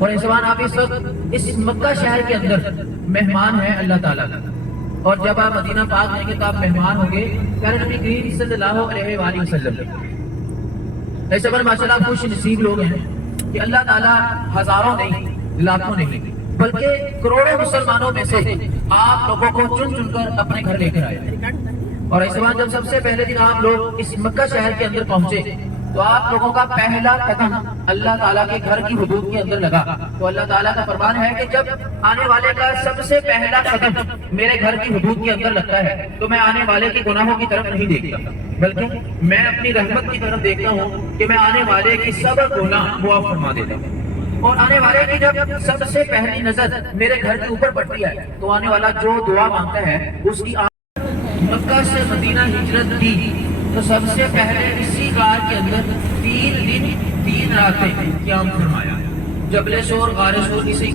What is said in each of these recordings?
اور انسان آپ اس وقت اس مکہ شہر کے اندر مہمان ہیں اللہ تعالیٰ کا، اور جب آپ مدینہ پاک جائیں گے تو آپ مہمان ہوں گے پیارے نبی کریم صلی اللہ علیہ وآلہ وسلم۔ ایسے پر ماشاءاللہ خوش نصیب لوگ ہیں کہ اللہ تعالیٰ ہزاروں نہیں، لاکھوں نہیں، بلکہ کروڑوں مسلمانوں میں سے آپ لوگوں کو چن چن کر اپنے گھر لے کر آئے۔ اور اس بار جب سب سے پہلے دن آپ لوگ اس مکہ شہر کے اندر پہنچے تو آپ لوگوں کا پہلا قدم اللہ تعالیٰ کے گھر کی حدود کے اندر لگا۔ تو اللہ تعالیٰ کا فرمان ہے کہ جب آنے والے کا سب سے پہلا قدم میرے گھر کی حدود کے اندر لگتا ہے تو میں آنے والے کے گناہوں کی طرف نہیں دیکھتا، بلکہ میں اپنی رحمت کی طرف دیکھتا ہوں کہ میں آنے والے کی سب گناہ معاف فرما دیتا ہوں۔ اور آنے والے کی جب سب سے پہلی نظر میرے گھر کے اوپر پڑتی ہے تو آنے والا جو دعا مانگتا ہے اس کی مکہ سے مدینہ ہجرت کی تو سب سے پہلے اسی غار کے اندر 3 دن 3 راتیں قیام فرمایا۔ جبل شور، غار شور کسی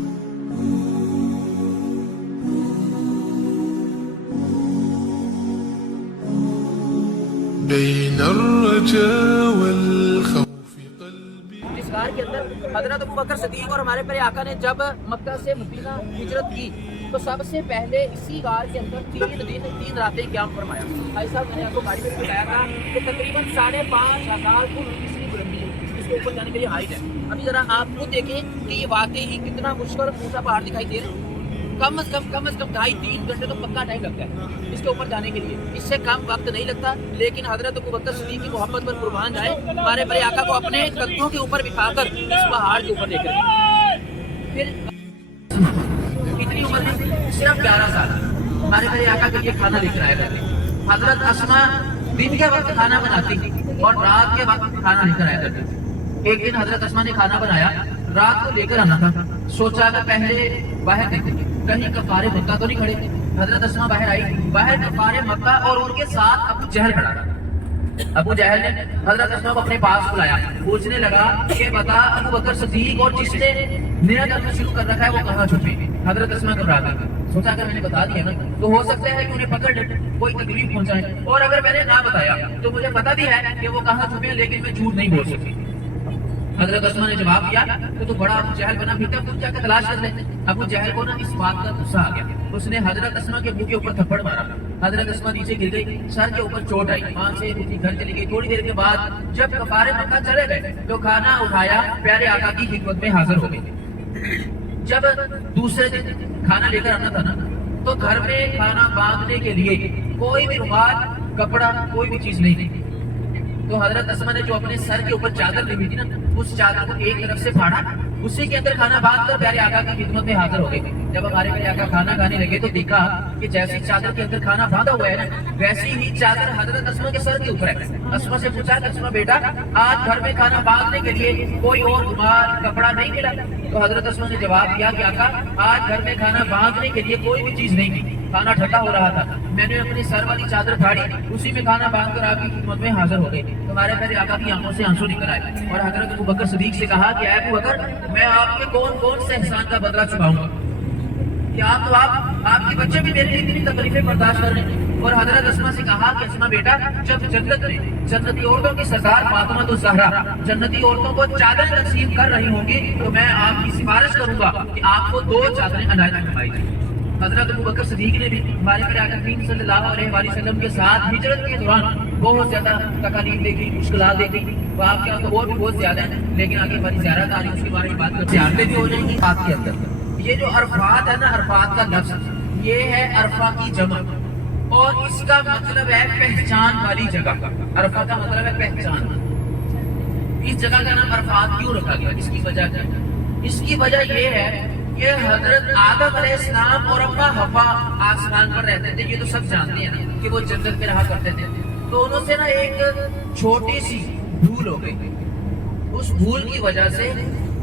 بين الرجاء والخوف قلبي۔ اس غار کے اندر حضرت ابوبکر صدیق اور ہمارے پیارے آقا نے جب مکہ سے مدینہ ہجرت کی تو سب سے پہلے اسی غار کے اندر 3 دن 3 راتیں قیام فرمایا۔ بھائی صاحب میں نے آپ کو گاڑی میں بتایا تھا کہ تقریباً 5,500 فٹ کی سی بلندی ہے، اس کے اوپر جانے کے لیے ہائٹ ہے۔ ابھی ذرا آپ خود دیکھیں کہ یہ واقعی ہی کتنا مشکل اونچا پہاڑ دکھائی دے رہا ہے۔ کم از کم 2.5-3 گھنٹے تو پکا ٹائم لگتا ہے اس کے اوپر جانے کے لیے، اس سے کم وقت نہیں لگتا۔ لیکن حضرت ابوبکر صدیق کی محبت پر قربان جائے، ہمارے پیارے آقا کو اپنے کندھوں کے اوپر بٹھا کر اس پہاڑ کے اوپر لے کر گئے۔ پھر کتنی عمر میں؟ صرف 11 سال۔ ہمارے پیارے آقا کے لیے کھانا لے کر آیا کرتے، حضرت اسما دن کے وقت کھانا بناتی اور رات کے وقت کھانا لے کر آیا کرتی۔ ایک دن حضرت اسما نے کھانا بنایا، رات کو لے کر آنا تھا، سوچا کہ پہلے باہر دیکھیں کہیں کفار مکہ تو نہیں کھڑے۔ حضرت اسما باہر آئی، باہر کفار مکہ اور ان کے ساتھ ابو جہل کھڑا تھا۔ ابو جہل نے حضرت اسما کو اپنے پاس بلایا، پوچھنے لگا کہ بتا ابو بکر صدیق اور جس نے نیا کرنا شروع کر رکھا ہے وہ کہاں چھپے؟ حضرت اسما گھبرا گئی، سوچا کہ میں نے بتا دیا نا تو ہو سکتا ہے کہ انہیں پکڑ لے، کوئی تکلیف پہنچائے، اور اگر میں نے نہ بتایا تو مجھے پتا بھی ہے کہ وہ کہاں چھپے، لیکن میں جھوٹ نہیں بول سکتی۔ حضرت اسما نے جواب دیا کہ تو بڑا ابو جہل بنا پھرتا، تم جا کے تلاش کر لے۔ ابو جہل کو نا اس بات کا غصہ آ گیا، اس نے حضرت اسما کے منہ کے اوپر تھپڑ مارا۔ حضرت اسما نیچے گر گئی، سر کے اوپر چوٹ آئی، وہاں سے گھر چلی گئی۔ تھوڑی دیر کے بعد جب کفار مکہ چلے گئے تو کھانا اٹھایا، پیارے آقا کی خدمت میں حاضر ہو گئی۔ جب دوسرے دن کھانا لے کر آنا تھا نا تو گھر میں کھانا باندھنے کے لیے کوئی بھی رومال، کپڑا، کوئی بھی چیز نہیں تھی۔ تو حضرت اسما نے جو اپنے سر کے اوپر چادر لی ہوئی تھی نا اس چادر کو ایک طرف سے پھاڑا، اسی کے اندر کھانا باندھ کر پیارے آقا کی خدمت میں حاضر ہو گئے۔ جب ہمارے پیارے آقا کھانا کھانے لگے تو دیکھا کہ جیسی چادر کے اندر کھانا باندھا ہوا ہے نا ویسی ہی چادر حضرت اسما کے سر کے اوپر ہے۔ اسما سے پوچھا کہ اسما بیٹا آج گھر میں کھانا باندھنے کے لیے کوئی اور رومال، کپڑا نہیں ملا؟ تو حضرت اسما نے جواب دیا کہ آقا آج گھر میں کھانا باندھنے کے لیے کوئی بھی چیز نہیں تھی، کھانا ٹھنڈا ہو رہا تھا، میں نے اپنی سر والی چادر پھاڑی، اسی میں کھانا باندھ کر آپ کی خدمت میں حاضر ہو گئی۔ تمہارے پیارے آقا کی آنکھوں سے آنسو نکل آئے اور حضرت ابوبکر صدیق سے کہا کہ اے ابوبکر میں آپ کے کون کون سے احسان کا بدلہ چکاؤں گا، کیا تو آپ کے بچے بھی میرے لیے اتنی تکلیفیں برداشت کر رہے ہیں؟ اور حضرت اسما سے کہا کہ اسما بیٹا جب جنت میں جنتی عورتوں کی سردار فاطمہ الزہرا جنتی عورتوں کو چادریں تقسیم کر رہی ہوں گی تو میں آپ کی سفارش کروں گا کہ آپ کو 2 چادریں عنایت فرمائی جائیں۔ حضرت ابوبکر صدیق نے بھی ہمارے پیارے آقا کریم صلی اللہ علیہ وآلہ وسلم کے ساتھ ہجرت کے دوران بہت زیادہ تکالیف دیکھی، مشکلات دیکھی، واقعہ تو اور بھی بہت زیادہ ہیں، لیکن آگے ہماری زیارت آ رہی ہے اس کے بارے میں بات کرتے ہیں، زیارتیں بھی ہو جائیں گی بات کے اندر۔ یہ جو عرفات ہے نا، عرفات کا لفظ یہ ہے عرفہ کی جمع اور اس کا مطلب ہے پہچان والی جگہ۔ عرفہ کا مطلب ہے پہچان۔ اس جگہ کا نام عرفات کیوں رکھا گیا؟ اس کی وجہ کیا ہے؟ اس کی وجہ یہ ہے کہ حضرت آدم علیہ السلام اور اما حوا آسمان پر رہتے تھے، یہ تو سب جانتے ہیں نا کہ وہ جنت میں رہا کرتے تھے، تو انہوں سے نا ایک چھوٹی سی بھول ہو گئی۔ اس بھول کی وجہ سے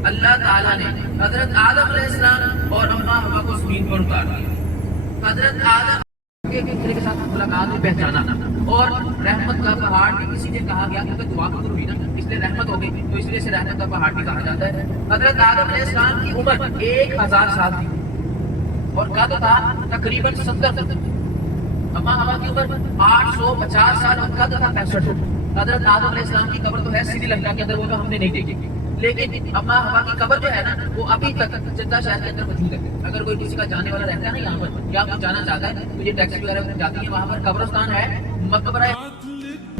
اللہ تعالیٰ نے حضرت آدم علیہ السلام اور اما حوا کو زمین پر اتار دیا۔ حضرت آدم کے ساتھ ملاقات میں پہچانا اور رحمت کا پہاڑ بھی کسی نے کہا گیا کیونکہ دعا قبول ہوئی نا اس لیے رحمت ہو گئی، تو اس لیے سے رحمت کا پہاڑ بھی کہا جاتا ہے۔ حضرت آدم علیہ السلام کی عمر 1000 سال تھی اور قد تھا تقریباً 70 فٹ۔ اما حوا کی عمر 850 سال اور قد تھا 65 فٹ۔ حضرت آدم علیہ السلام کی قبر تو ہے سری لنکا کے اندر، وہ تو ہم نے نہیں دیکھی، لیکن اما ہوا کی قبر جو ہے نا وہ ابھی تک جدہ شہر کے اندر موجود ہے. اگر کوئی کسی کا جانے والا رہتا ہے نا یہاں پر یا کوئی جانا چاہتا ہے تو یہ ٹیکسی وغیرہ میں جاتی ہے, وہاں پر قبرستان ہے, مقبرہ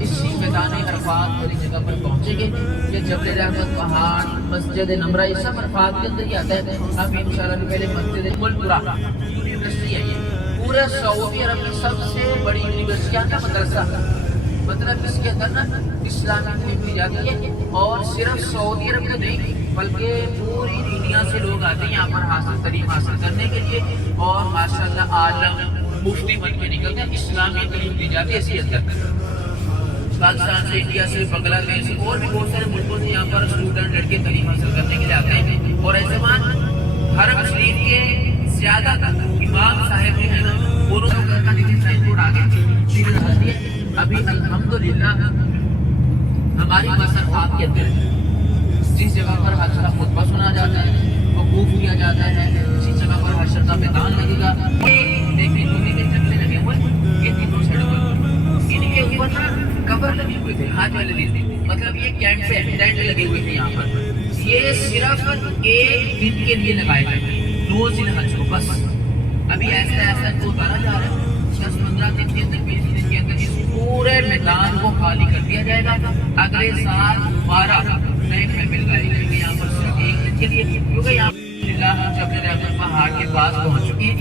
اسی میدان عرفات والی جگہ پر پہنچیں گے. یہ جبل رحمت پہاڑ, مسجد نمرہ, یہ سب عرفات کے اندر ہی آتا ہے. ہم انشاءاللہ پہلے مسجد ام القرا یونیورسٹی ہے, یہ پورے سعودی عرب کی سب سے بڑی یونیورسٹی کا مدرسہ, مطلب اس کے اندر نا اسلام کی تعلیم دی جاتی ہے. اور صرف سعودی عرب کے نہیں بلکہ پوری دنیا سے لوگ آتے ہیں یہاں پر تعلیم حاصل کرنے کے لیے. اور ماشاءاللہ عالم مفتی بن کے نکلتے ہیں, اسلامی تعلیم دی جاتی ہے اسی اندر. پاکستان سے, انڈیا سے, بنگلہ دیش سے اور بھی بہت سارے ملکوں سے یہاں پر اسٹوڈنٹ لڑکے تعلیم حاصل کرنے کے لیے آتے ہیں. اور ایسے حرم شریف کے زیادہ تر امام صاحب جو ہے نا انہوں کا ڈیزائن بورڈ آگے ابھی الحمدللہ ہماری مسجد کے اندر جس جگہ پر حج کا خطبہ سنا جاتا ہے, وقوف کیا جاتا ہے, جس جگہ پر حشر کا میدان لگے گا, دیکھنے لوگے کے جنگلے لگے ہوئے, یہ تینوں سڑک ان کے اوپر نا قبر لگے ہوئے تھے حج والے دن, مطلب یہ کیمپ سے ٹینٹ لگے ہوئے تھے یہاں پر. یہ صرف ایک دن کے لیے لگائے گئے, 9 ذی الحج کو بس. ابھی ایسا تو اتارا جا رہا ہے, 10-15 دن کے اندر 20 دن کے اندر اس پورے میدان کو خالی کر دیا جائے گا. اگلے سال دوبارہ نئے مل گئے گا یہاں پر صرف ایک دن کے لیے, کیونکہ یہاں پر جبل رحمت پہاڑ کے پاس پہنچ چکی ہے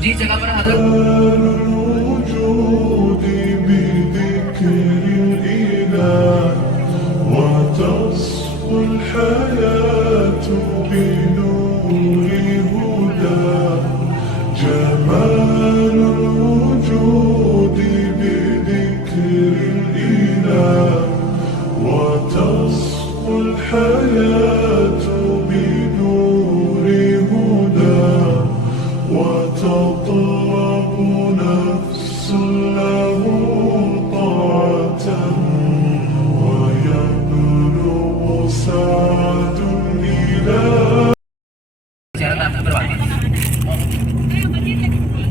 جس جگہ پر وتصفو الحياة بنور هدى جمال الوجود بذكر الإله وتصفو الحياة بنور هدى وتطلب نفس له طاعة ويبلغ سعد إلى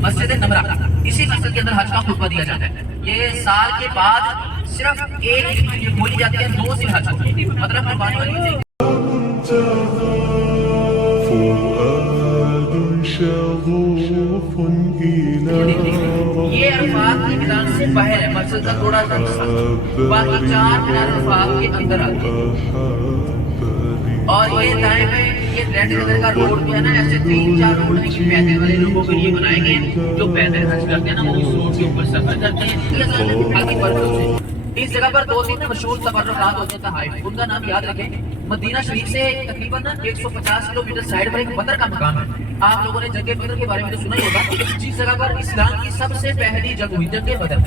مسجد نمرہ, اسی مسجد کے اندر حج کا خطبہ دیا جاتا ہے. یہ سال کے بعد صرف ایک دن کے لیے کھولی جاتی ہے, 9 ذی الحج کو, مطلب قربانی والی ہوتی ہے. یہ عرفات کے میدان سے باہر ہے, مسجد کا تھوڑا سا حصہ, باقی 4 مینار عرفات کے اندر آتے ہیں. اور یہ دائیں میں یہ ریڈ کلر کا روڈ جو ہے نا, ایسے 3-4 روڈ ہیں کہ پیدل والے لوگوں کے لیے بنائے گئے ہیں. جو پیدل حج کرتے ہیں نا وہ اس روڈ کے اوپر سفر کرتے ہیں. اس جگہ پر 2-3 مشہور تبرکات ہوتے ہیں تحائف, ان کا نام یاد رکھیں. مدینہ شریف سے تقریباً 150 کلومیٹر سائڈ پر ایک بدر کا مقام ہے. آپ لوگوں نے جنگ بدر کے بارے میں تو سنا ہی ہوگا, جس جگہ پر اسلام کی سب سے پہلی جنگ ہوئی, جنگ بدر.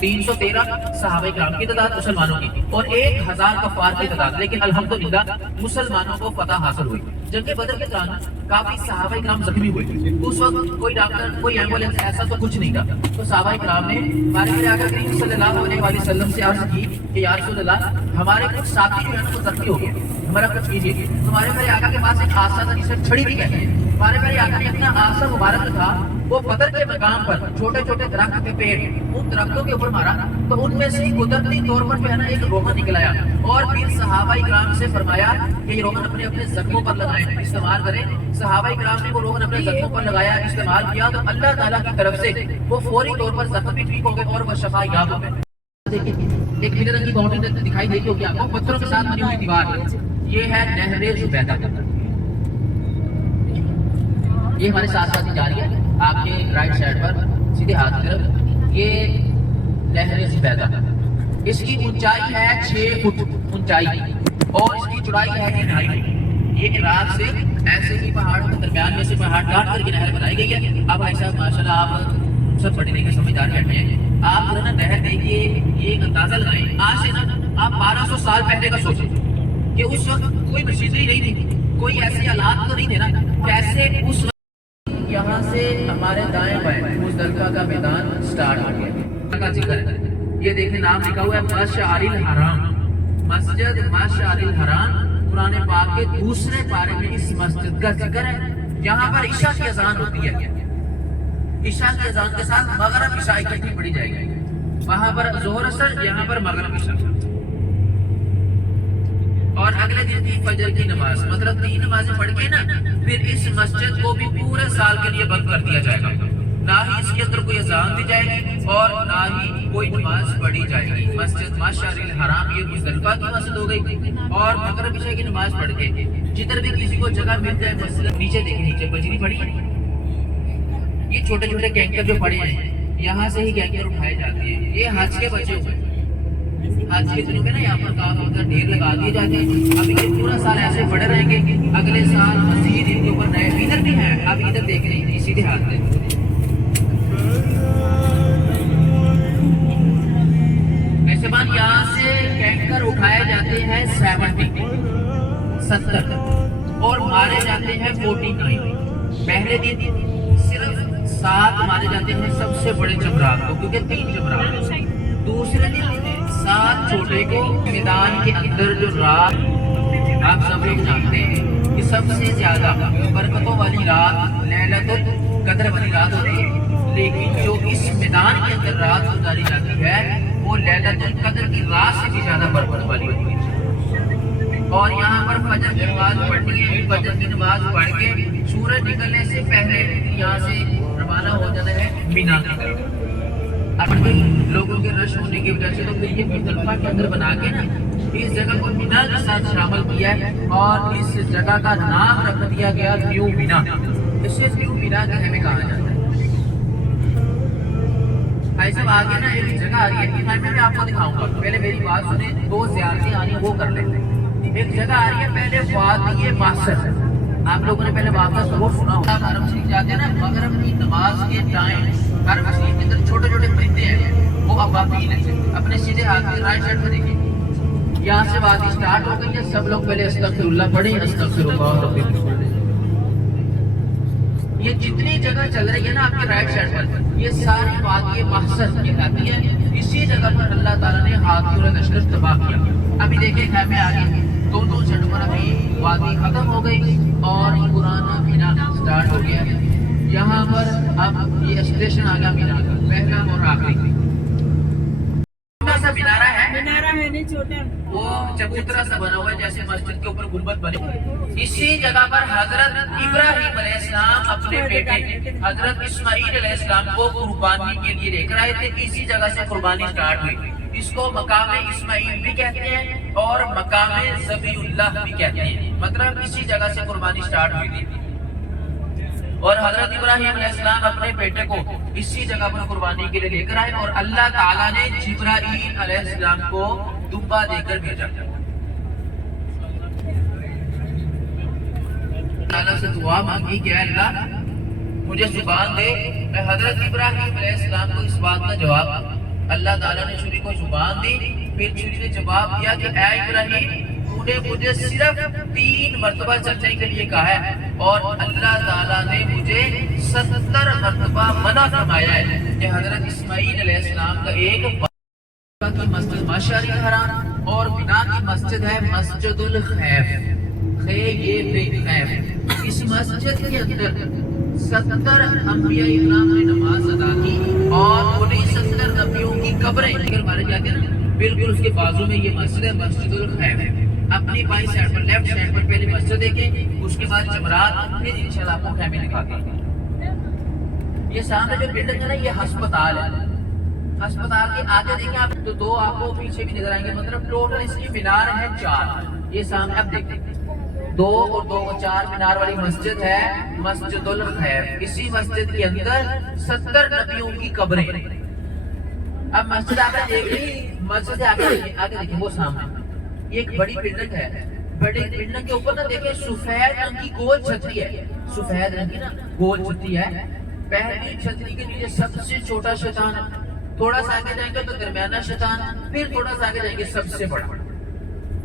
313 صحابہ کرام کی تعداد مسلمانوں کی اور 1000 کفار کی تعداد, لیکن الحمدللہ مسلمانوں کو فتح حاصل ہوئی. جنگ بدر کے دوران کافی صحابہ کرام زخمی ہوئے. اس وقت کوئی ڈاکٹر, کوئی ایمبولینس ایسا تو کچھ نہیں تھا. تو صحابہ کرام نے ہمارے پیارے آقا کریم صلی اللہ علیہ وسلم سے عرض کی کہ یا رسول اللہ, ہمارے کچھ ساتھی جو ہیں وہ زخمی ہو گئے, ہمارا کچھ کیجیے. تمہارے پیارے آقا کے پاس ایک آسا تھا جسے چھڑی بھی کہتے ہیں. ہمارے پیارے آقا نے اپنا آسا مبارک تھا وہ بدر کے مقام پر چھوٹے چھوٹے درخت کے پیڑ, ان درختوں کے اوپر مارا تو ان میں سے قدرتی طور پر جو ہے نا ایک روغن نکل آیا. اور پھر صحابہ کرام سے فرمایا کہ یہ روغن اپنے زخموں پر لگائیں, استعمال کریں. صحابہ کرام نے وہ روغن اپنے زخموں پر لگایا, استعمال کیا, تو اللہ تعالیٰ کی طرف سے وہ فوری طور پر زخم بھی ٹھیک ہو گئے اور وہ شفا یاب ہو گئے. ایک پیلے رنگ کی باؤنڈری دکھائی دیتی ہوگی آپ کو, پتھروں کے ساتھ بنی ہوئی دیوار, یہ ہے نہر زبیدہ. یہ ہمارے ساتھ ساتھ ہی جا رہی ہے آپ کے رائٹ سائڈ پر سیدھے ہاتھ کی طرف, یہ نہر زبیدہ. اس کی اونچائی ہے 6 فٹ اونچائی اور اس کی چوڑائی ہے 2.5 فٹ. یہ عراق سے ایسے ہی پہاڑوں کے درمیان میں سے پہاڑ کاٹ کر کے نہر بنائی گئی ہے. اب ایسا ماشاءاللہ آپ سب پڑھنے کے سمجھدار بیٹھے ہیں, آپ ذرا نا نہر دیکھیے, یہ ایک اندازہ لگائیں. آج سے نا آپ 1200 سال پہلے کا سوچیں کہ اس وقت کوئی مشینری نہیں تھی, کوئی ایسے آلات تو نہیں تھے نا, کیسے اس یہاں سے ہمارے دائیں بائیں مزدلفہ کا میدان سٹارٹ ہو گیا کا ذکر ہے. یہ دیکھیں نام لکھا ہوا ہے مشعر الحرام, مسجد مشعر الحرام. قرآن پاک کے دوسرے پارے میں اس مسجد کا ذکر ہے. یہاں پر عشاء کی اذان ہوتی ہے, عشاء کی اذان کے ساتھ مغرب عشاء اکٹھی پڑھی جائے گی. وہاں پر ظہر اثر, یہاں پر مغرب عشاء. اور اگلے دن تھی فجر کی نماز، مطلب 3 نمازیں پڑھ کے نا پھر اس مسجد کو بھی پورے سال کے لیے بند کر دیا جائے گا، نہ ہی اس کے اندر کوئی اذان دی جائے گی اور نہ ہی کوئی نماز پڑھی جائے گی۔ مسجد ماشاء الحرام یہ مزدلفہ کی مسجد ہو گئی، اور مغرب عشاء کی نماز پڑھ کے جدھر بھی کسی کو جگہ مل جائے مسجد، نیچے دیکھیں نیچے بجری پڑی ہے، یہ چھوٹے چھوٹے کینکر جو پڑے ہیں یہاں سے ہی کینکر اٹھائے جاتے ہیں، یہ حج کے بچے ہوئے حج کے دنوں میں نا یہاں پر کافی کا ڈھیر لگا دیے جاتے ہیں۔ اب یہ پورا سال ایسے پڑے رہیں گے، اگلے سال مزید ان کے اوپر نئے ادھر بھی ہیں، اب ادھر دیکھ رہے ہیں اسی دیہات میں ایسے بات یہاں سے کینکر اٹھائے جاتے ہیں 70 اور مارے جاتے ہیں 49۔ پہلے دن صرف 7 مارے جاتے ہیں سب سے بڑے جمرات کو، کیونکہ 3 جمرات ہیں۔ دوسرے دن 7 چھوٹے کو میدان کے اندر جو رات آپ سب لوگ جانتے ہیں کہ سب سے زیادہ برکتوں والی رات لیلۃ القدر والی رات ہوتی ہے، لیکن جو اس میدان کے اندر رات گزاری جاتی ہے وہ لیلۃ القدر کی رات سے بھی زیادہ برکت والی ہوتی ہے۔ اور یہاں پر فجر کی نماز پڑھنی ہے، فجر کی نماز پڑھ کے سورج نکلنے سے پہلے یہاں سے روانہ ہو جانا ہے مینا کی طرف۔ لوگوں کے رش ہونے کی وجہ سے تو پھر یہ مزدلفہ کے اندر بنا کے نا اس جگہ کو مینا کے ساتھ شامل کیا ہے، اور اس جگہ کا نام رکھ دیا گیا نیو مینا۔ اسے نیو مینا کے ہمیں کہا جاتا ہے۔ بھائی صاحب آگے نا ایک جگہ آ رہی ہے، میں آپ کو دکھاؤں گا، پہلے میری بات سنیں، 2 زیارتیں آ رہی ہیں وہ کر لیتے ہیں۔ ایک جگہ آ رہی ہے پہلے وادی محشر، آپ لوگوں نے پہلے واقعہ ضرور سنا ہوگا، حرم شریف جاتے ہیں نا مغرب کی نماز کے ٹائم حرم شریف کے اندر چھوٹے چھوٹے پرندے ہیں، وہ ابابیل ہیں، اپنے سیدھے ہاتھ کی رائٹ سائڈ میں دیکھیں، یہاں سے وادی سٹارٹ ہو گئی ہے، سب لوگ پہلے استغفر اللہ پڑھیں، استغفر اللہ رب العالمین۔ یہ جتنی جگہ چل رہی ہے نا آپ کے رائٹ سائڈ پر، یہ ساری وادی محشر کہلاتی ہے، اسی جگہ پر اللہ تعالیٰ نے ہاتھیوں اور لشکر تباہ کیا۔ ابھی دیکھیں خیمے آگے دونوں سائڈ پر ابھی وادی ختم ہو گئی اور پرانا مینا سٹارٹ ہو گیا ہے۔ یہاں پر اب یہ اسٹیشن آ گیا مینا کا پہلا اور آخری۔ سا مینارہ ہے نہیں چھوٹا، وہ چبوترا سا بنا ہوا ہے جیسے مسجد کے اوپر گنبد بنے۔ اسی جگہ پر حضرت ابراہیم علیہ السلام اپنے بیٹے حضرت اسماعیل علیہ السلام کو قربانی کے لیے لے کر آئے تھے، اسی جگہ سے قربانی سٹارٹ ہوئی۔ اس کو مقام اسماعیل بھی کہتے ہیں اور مقام ذبیح اللہ بھی کہتے ہیں، مطلب اسی جگہ سے قربانی سٹارٹ ہوئی تھی۔ اور حضرت ابراہیم علیہ السلام اپنے بیٹے کو اسی جگہ پر قربانی کے لیے لے کر آئے، اور اللہ تعالیٰ نے جبرائیل علیہ السلام کو دبا دے کر بھیجا۔ اللہ سے دعا مانگی کہ اے اللہ مجھے زبان دے، میں حضرت ابراہیم علیہ السلام کو اس بات کا جواب۔ اللہ تعالیٰ نے چھری کو زبان دی، پھر چھری نے جواب دیا کہ اے ابراہیم تو نے مجھے صرف 3 مرتبہ چلنے کے لیے کہا ہے، اور اللہ تعالیٰ نے مجھے 70 مرتبہ منع فرمایا ہے کہ حضرت اسماعیل علیہ السلام کا ایک کی مسجد مشعر الحرام اور بنا کی مسجد ہے مسجد الخیف، اس مسجد کے اندر 70 انبیاء اکرام نے نماز ادا کی، اور انہیں 70 نبیوں کی قبریں اگر مارے جاتے ہیں نا بالکل اس کے بازو میں یہ مسجد ہے مسجد الخیف۔ اپنی بائیں سائڈ پر لیفٹ سائڈ پر پہلے مسجد دیکھیں، اس کے بعد جمرات، پھر انشاءاللہ آپ کو خیمے دکھاتے ہیں۔ یہ سامنے جو بلڈنگ ہے نا یہ ہسپتال ہے، ہسپتال کے آگے دیکھیں آپ تو 2 آپ کو پیچھے بھی نظر آئیں گے، مطلب ٹوٹل اس کی مینار ہے 4۔ یہ سامنے آپ دیکھیں 2 اور 2 کو 4 مینار والی مسجد ہے مسجد الخیف۔ اسی مسجد کے اندر 70 نبیوں کی قبریں۔ اب مسجد آگے دیکھیں، مسجد آگے دیکھیں وہ سامنے یہ ایک بڑی بلڈنگ ہے، بڑی بلڈنگ کے اوپر نہ دیکھیں سفید رنگ کی گول چھتری ہے، سفید رنگ کی نا گول چھتری ہے۔ پہلی چھتری کے نیچے سب سے چھوٹا شیطان ہے، تھوڑا سا آگے جائیں گے تو درمیانہ شیطان، پھر تھوڑا سا آگے جائیں گے سب سے بڑا۔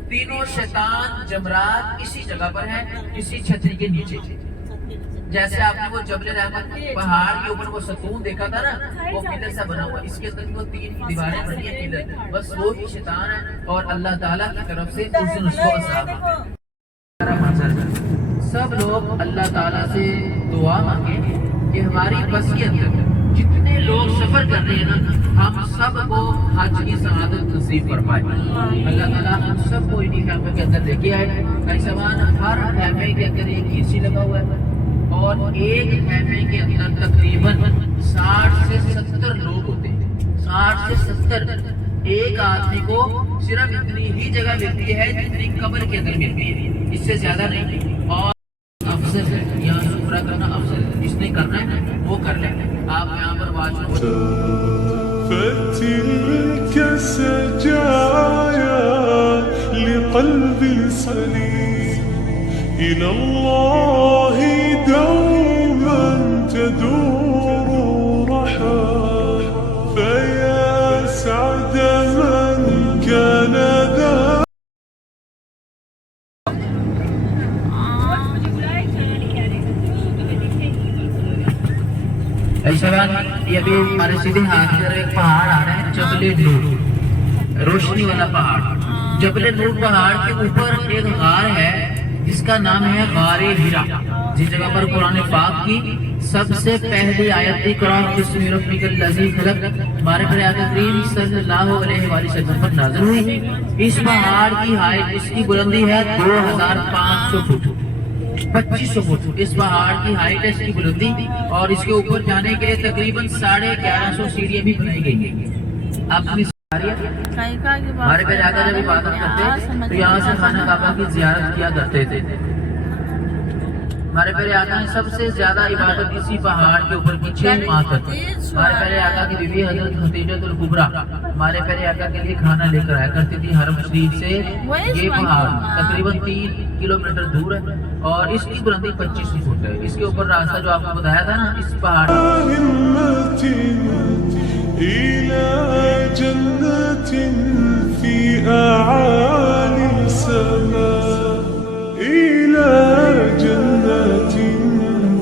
تینوں شیطان جمرات اسی جگہ پر ہیں، اسی چھتری کے نیچے۔ جیسے آپ نے وہ جبل رحمت پہاڑ کے اوپر وہ ستون دیکھا تھا نا، وہ پلر سا بنا ہوا، اس کے اندر وہ 3 دیواریں بنی ہیں پلر، بس وہ ہی شیطان ہے، اور اللہ تعالیٰ کی طرف سے اس کو عذاب ہے۔ سب لوگ اللہ تعالیٰ سے دعا مانگیں کہ ہماری بس کے اندر جتنے لوگ سفر کر رہے ہیں نا، ہم سب کو حج کی سعادت نصیب فرمائے اللہ تعالیٰ، ہم سب کو انہی خیمے کے اندر لے کے آئے۔ ایسوان ہر خیمے کے اندر ایک اے سی لگا ہوا ہے، اور ایک خیمے کے اندر تقریباً 60 سے 70 لوگ ہوتے ہیں، 60 سے 70۔ ایک آدمی کو صرف اتنی ہی جگہ ملتی ہے جتنی قبر کے اندر ملتی ہے، اس سے زیادہ نہیں۔ اور افضل ہے یہاں شکر کرنا افضل ہے، جس نے کرنا ہے وہ کر لیں۔ آپ یہاں پر واچ فتلك سجايا لقلب سليم إلى الله دوما تدور رحى فيا سعد من كان ذا یہ ابھی ہمارے سیدھے ہاتھ پر ایک پہاڑ آ رہا ہے، جبل نور، روشنی والا پہاڑ۔ جبل نور پہاڑ کے اوپر ایک غار ہے جس کا نام ہے غار ہیرا، جس جگہ پر قرآن پاک کی سب سے پہلی آیت تھی، قرآن بسم ربک الذی خلق، ہمارے پیارے آقا کریم صلی اللہ علیہ وآلہ وسلم پر نازل ہوئی۔ اس پہاڑ کی ہائٹ، اس کی بلندی ہے 2500 فٹ، 2500 فٹ اس پہاڑ کی ہائٹ ہے، اس کی بلندی، اور اس کے اوپر جانے کے لیے تقریباً 1150 سیڑھیاں بھی بنائی گئی ہیں۔ آپ اپنی ہمارے پیارے آقا جب عبادت کرتے تو یہاں سے خانہ کعبہ کی زیارت کیا کرتے تھے۔ ہمارے پیارے آقا نے سب سے زیادہ عبادت اسی پہاڑ کے اوپر کی 6 ماہ تک۔ ہمارے پیارے آقا کی بیوی حضرت خدیجہ الکبریٰ ہمارے پیارے آقا کے لیے کھانا لے کر آیا کرتی تھی حرم شریف سے۔ یہ پہاڑ تقریباً 3 کلومیٹر دور ہے اور اس کی بلندی 25 فٹ ہے۔ اس کے اوپر راستہ جو آپ کو بتایا تھا نا، اس پہاڑ إلى جنة في أعالي السماء إلى جنة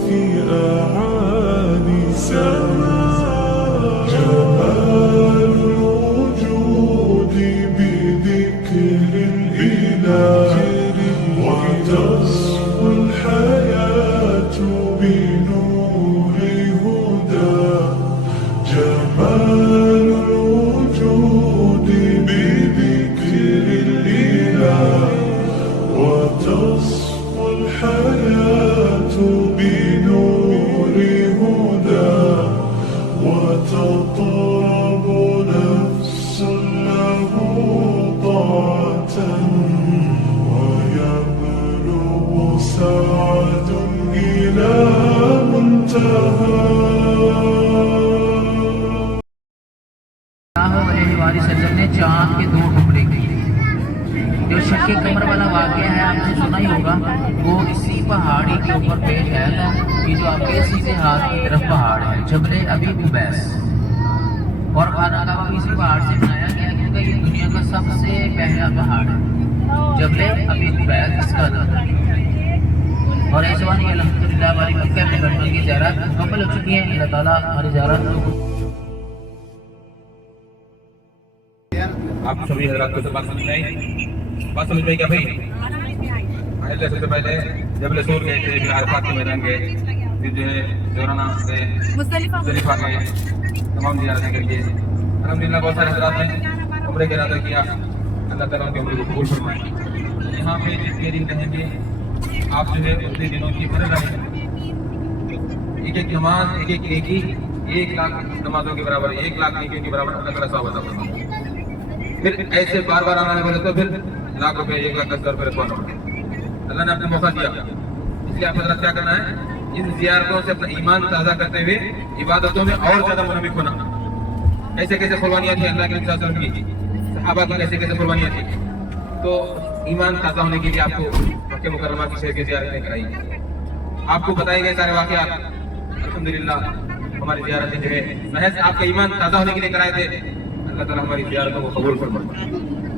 في أعالي السماء جمال الوجود بذكر الإله وتصفو الحياة بنور هدى جمال الوجود بذكر الإله وتصفو الحياة بنور هدى وتطرب نفس له طاعة ويبلغ سعد إلى منتهى وسلم نے چاند کے 2 ٹکڑے کیے۔ جو شق قمر والا واقعہ ہے آپ نے سنا ہی ہوگا، وہ اسی پہاڑی کے اوپر پیش آیا تھا۔ یہ جو آپ کے سیدھے ہاتھ کی طرف پہاڑ ہے، جبل ابی قبیس، اور خانہ کعبہ بھی اسی پہاڑ سے بنایا گیا کیونکہ یہ دنیا کا سب سے پہلا پہاڑ ہے، جبل ابی قبیس اس کا نام ہے۔ اور ایسے بات الحمدللہ ہماری مکہ میں بیٹھنے کی زیارت مکمل ہو چکی ہے۔ اللہ تعالیٰ ہماری زیارت کو آپ سبھی حضرات کو بات سمجھ میں آئی؟ بات سمجھ میں آئی کیا بھائی؟ پہلے سب سے پہلے جبل سور گئے تھے، پھر عرفات کے میدان گئے، پھر جو ہے جورانا گئے، مزدلفہ گئے، تمام زیارتیں کر کے الحمدللہ بہت سارے حضرات نے عمرے کا ارادہ کیا، اللہ تعالیٰ ان کے عمرے کو قبول فرمائے۔ یہاں پہ جتنے دن رہیں گے آپ جو ہے اتنے دنوں کی فرض رہیں، ایک ایک نماز ایک ایک نیکی 1 لاکھ نمازوں کے برابر، 1 لاکھ نیکیوں کے برابر اللہ تعالیٰ ثواب عطا فرمائے۔ پھر ایسے بار بار آنا بولے تو پھر لاکھ روپے 1,10,000 روپے رکھوانا ہوگا۔ اللہ نے آپ کو موقع دیا، اس لیے آپ حضرات کیا کرنا ہے، ان زیارتوں سے اپنا ایمان تازہ کرتے ہوئے عبادتوں میں اور زیادہ منہمک ہونا۔ کیسے کیسے قربانیاں تھیں اللہ کے نبی صلی اللہ علیہ وسلم کی، صحابہ کی کیسے کیسے قربانیاں تھیں، تو ایمان تازہ ہونے کے لیے آپ کو مکہ مکرمہ کی شہر کی زیارتیں کرائی گئی، آپ کو بتائے گئے سارے واقعات۔ الحمدللہ ہماری زیارتیں جو ہے محض آپ کا ایمان تازہ ہونے کے لیے کرائے تھے، اللہ تعالیٰ ہماری زیارتوں کو قبول فرمائے۔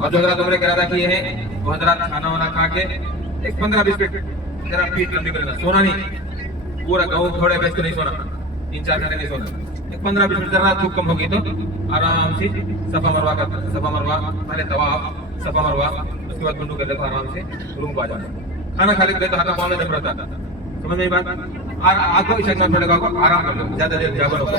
اور جو حضرات عمرے کا ارادہ کیے ہیں وہ حضرات کھانا وانا کھا کے ایک 15-20 منٹ ذرا پیٹ لمبی کرنا، سونا نہیں، پورا گاؤں تھوڑے بیچ کے نہیں سونا، 3-4 گھنٹے نہیں سونا، ایک 15-20 منٹ ذرا دھوپ کم ہوگی تو آرام سے صفا مروہ پہلے طواف صفا مروہ، اس کے بعد گنڈو کر لے تو آرام سے روم کو آ جانا، کھانا کھا لے تو ہاتھوں پاؤں میں جم رہتا، سمجھ میں بات، اور آنکھوں کی شکل پڑے گا آرام کر لو، زیادہ دیر جاگو نہ کرو،